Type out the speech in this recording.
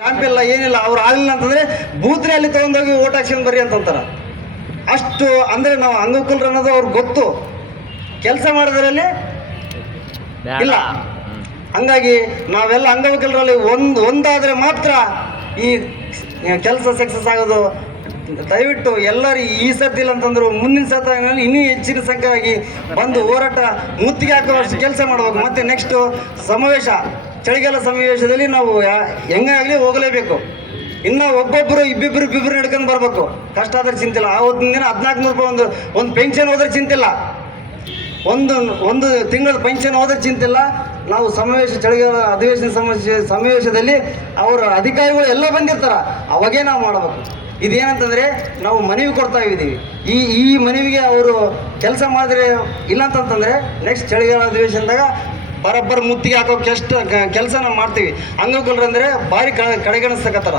Ramp ಇಲ್ಲ ಏನಿಲ್ಲ, ಅವ್ರು ಆಗಲಿಲ್ಲ ಅಂತಂದರೆ ಬೂತ್ನಲ್ಲಿ ತೊಗೊಂಡೋಗಿ ಓಟ್ ಹಾಕ್ಸ್ಕೊಂಡು ಬರ್ರಿ ಅಂತಂತಾರೆ. ಅಷ್ಟು ಅಂದರೆ ನಾವು ಅಂಗವಿಕಲರು ಅನ್ನೋದು ಅವ್ರಿಗೆ ಗೊತ್ತು, ಕೆಲಸ ಮಾಡೋದ್ರಲ್ಲಿ ಇಲ್ಲ. ಹಂಗಾಗಿ ನಾವೆಲ್ಲ ಅಂಗವಿಕಲರಲ್ಲಿ ಒಂದಾದರೆ ಮಾತ್ರ ಈ ಕೆಲಸ ಸಕ್ಸಸ್ ಆಗೋದು. ದಯವಿಟ್ಟು ಎಲ್ಲರೂ ಈ ಸತಿ ಇಲ್ಲ ಅಂತಂದ್ರು ಮುಂದಿನ ಸತಿನಲ್ಲಿ ಇನ್ನೂ ಹೆಚ್ಚಿನ ಸಂಖ್ಯೆ ಆಗಿ ಬಂದು ಹೋರಾಟ ಮುತ್ತಿಗೆ ಹಾಕುವಷ್ಟು ಕೆಲಸ ಮಾಡಬೇಕು. ಮತ್ತು ನೆಕ್ಸ್ಟು ಸಮಾವೇಶ, ಚಳಿಗಾಲ ಸಮಾವೇಶದಲ್ಲಿ ನಾವು ಹೆಂಗಾಗಲಿ ಹೋಗಲೇಬೇಕು. ಇನ್ನು ಒಬ್ಬೊಬ್ಬರು ಇಬ್ಬಿಬ್ಬರು ಹಿಡ್ಕೊಂಡು ಬರಬೇಕು. ಕಷ್ಟ ಆದರೆ ಚಿಂತಿಲ್ಲ. ಆವತ್ತಿನ ದಿನ 1400 ರೂಪಾಯಿ ಒಂದು ಪೆನ್ಷನ್ ಹೋದ್ರೆ ಚಿಂತಿಲ್ಲ, ಒಂದು ತಿಂಗಳ ಪೆನ್ಷನ್ ಹೋದ್ರೆ ಚಿಂತಿಲ್ಲ. ನಾವು ಸಮಾವೇಶ, ಚಳಿಗಾಲ ಅಧಿವೇಶನ ಸಮಾವೇಶದಲ್ಲಿ ಅವರ ಅಧಿಕಾರಿಗಳು ಎಲ್ಲ ಬಂದಿರ್ತಾರೆ, ಅವಾಗೇ ನಾವು ಮಾಡಬೇಕು. ಇದೇನಂತಂದರೆ ನಾವು ಮನವಿ ಕೊಡ್ತಾ ಇದ್ದೀವಿ. ಈ ಮನವಿಗೆ ಅವರು ಕೆಲಸ ಮಾಡಿದ್ರೆ ಇಲ್ಲ ಅಂತಂತಂದರೆ ನೆಕ್ಸ್ಟ್ ಚಳಿಗಾಲ ಅಧಿವೇಶನದಾಗ ಬರೋಬ್ಬರ ಮುತ್ತಿಗೆ ಹಾಕೋಕೆ ಎಷ್ಟು ಕೆಲಸ ನಾವು ಮಾಡ್ತೀವಿ. ಅಂಗವಿಕಲರು ಅಂದರೆ ಭಾರಿ ಕಡೆಗಣಿಸ್ತಕ್ಕತ್ತಾರ.